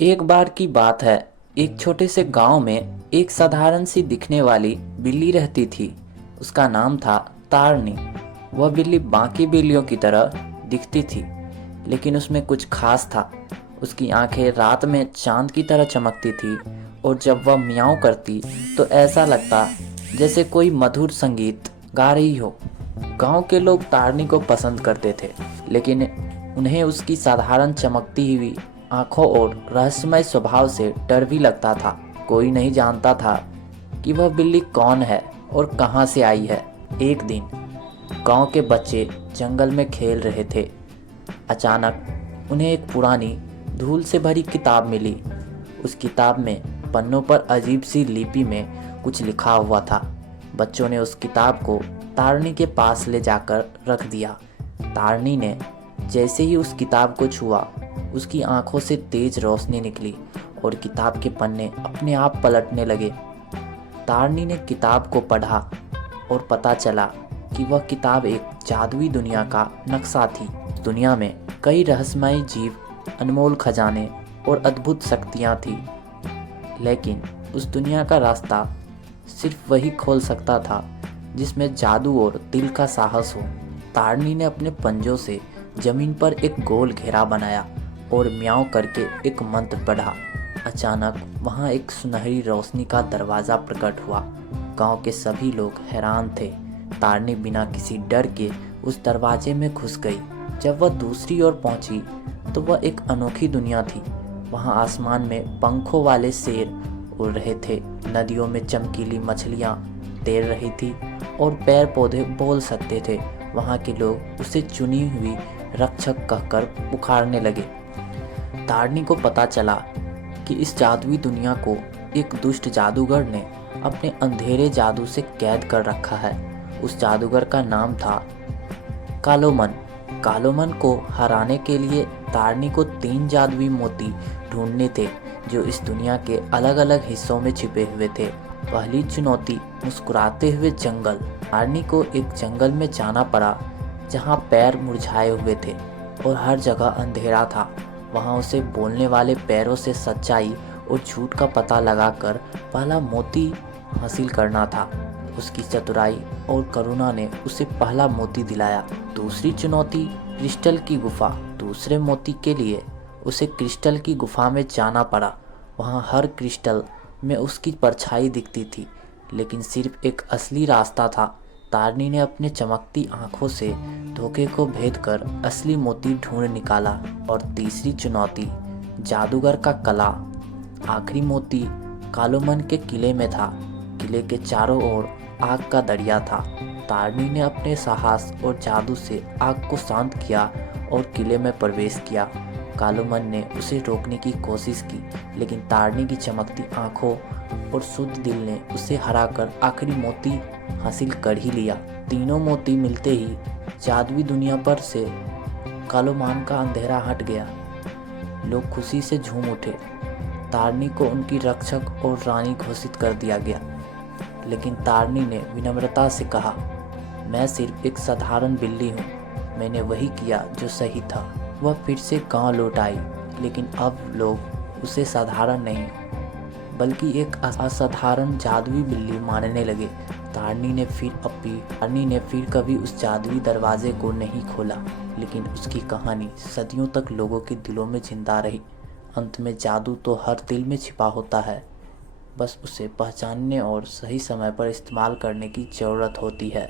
एक बार की बात है। एक छोटे से गांव में एक साधारण सी दिखने वाली बिल्ली रहती थी। उसका नाम था तारनी। वह बिल्ली बाकी बिल्लियों की तरह दिखती थी, लेकिन उसमें कुछ खास था। उसकी आंखें रात में चांद की तरह चमकती थी, और जब वह मियाऊं करती तो ऐसा लगता जैसे कोई मधुर संगीत गा रही हो। गांव के लोग तारनी को पसंद करते थे, लेकिन उन्हें उसकी साधारण चमकती हुई आंखों और रहस्यमय स्वभाव से डर भी लगता था। कोई नहीं जानता था कि वह बिल्ली कौन है और कहां से आई है। एक दिन गांव के बच्चे जंगल में खेल रहे थे। अचानक उन्हें एक पुरानी धूल से भरी किताब मिली। उस किताब में पन्नों पर अजीब सी लिपि में कुछ लिखा हुआ था। बच्चों ने उस किताब को तारनी के पास ले जाकर रख दिया। तारनी ने जैसे ही उस किताब को छुआ, उसकी आंखों से तेज रोशनी निकली और किताब के पन्ने अपने आप पलटने लगे। तारनी ने किताब को पढ़ा और पता चला कि वह किताब एक जादुई दुनिया का नक्शा थी। दुनिया में कई रहस्यमय जीव, अनमोल खजाने और अद्भुत शक्तियाँ थीं, लेकिन उस दुनिया का रास्ता सिर्फ वही खोल सकता था जिसमें जादू और दिल का साहस हो। तारनी ने अपने पंजों से जमीन पर एक गोल घेरा बनाया और म्याऊं करके एक मंत्र पढ़ा। अचानक वहां एक सुनहरी रोशनी का दरवाज़ा प्रकट हुआ। गांव के सभी लोग हैरान थे। तारनी बिना किसी डर के उस दरवाजे में घुस गई। जब वह दूसरी ओर पहुंची तो वह एक अनोखी दुनिया थी। वहां आसमान में पंखों वाले शेर उड़ रहे थे, नदियों में चमकीली मछलियां तैर रही थी और पेड़ पौधे बोल सकते थे। वहां के लोग उसे चुनी हुई रक्षक कहकर पुकारने लगे। तारनी को पता चला कि इस जादुई दुनिया को एक दुष्ट जादूगर ने अपने अंधेरे जादू से कैद कर रखा है। उस जादूगर का नाम था कालोमन। कालोमन को हराने के लिए तारनी को 3 जादुई मोती ढूंढने थे, जो इस दुनिया के अलग अलग हिस्सों में छिपे हुए थे। पहली चुनौती, मुस्कुराते हुए जंगल। तारनी को एक जंगल में जाना पड़ा जहां पैर मुरझाए हुए थे और हर जगह अंधेरा था। वहां उसे बोलने वाले पैरों से सच्चाई और झूठ का पता लगाकर पहला मोती हासिल करना था। उसकी चतुराई और करुणा ने उसे पहला मोती दिलाया। दूसरी चुनौती, क्रिस्टल की गुफा। दूसरे मोती के लिए उसे क्रिस्टल की गुफा में जाना पड़ा। वहां हर क्रिस्टल में उसकी परछाई दिखती थी, लेकिन सिर्फ एक असली रास्ता था। तारनी ने अपने चमकती आंखों से धोखे को भेद कर असली मोती ढूंढ निकाला। और तीसरी चुनौती, जादूगर का कला। आखिरी मोती कालोमन के किले में था। किले के चारों ओर आग का दरिया था। तारनी ने अपने साहस और जादू से आग को शांत किया और किले में प्रवेश किया। कालोमन ने उसे रोकने की कोशिश की, लेकिन तारनी की चमकती आंखों और शुद्ध दिल ने उसे हराकर आखिरी मोती हासिल कर ही लिया। तीनों मोती मिलते ही जादुई दुनिया पर से कालोमान का अंधेरा हट गया। लोग खुशी से झूम उठे। तारनी को उनकी रक्षक और रानी घोषित कर दिया गया, लेकिन तारनी ने विनम्रता से कहा, मैं सिर्फ एक साधारण बिल्ली हूँ। मैंने वही किया जो सही था। वह फिर से गांव लौट आई, लेकिन अब लोग उसे साधारण नहीं बल्कि एक असाधारण जादुई बिल्ली मानने लगे। तारनी ने फिर कभी उस जादुई दरवाजे को नहीं खोला, लेकिन उसकी कहानी सदियों तक लोगों के दिलों में जिंदा रही। अंत में जादू तो हर दिल में छिपा होता है, बस उसे पहचानने और सही समय पर इस्तेमाल करने की ज़रूरत होती है।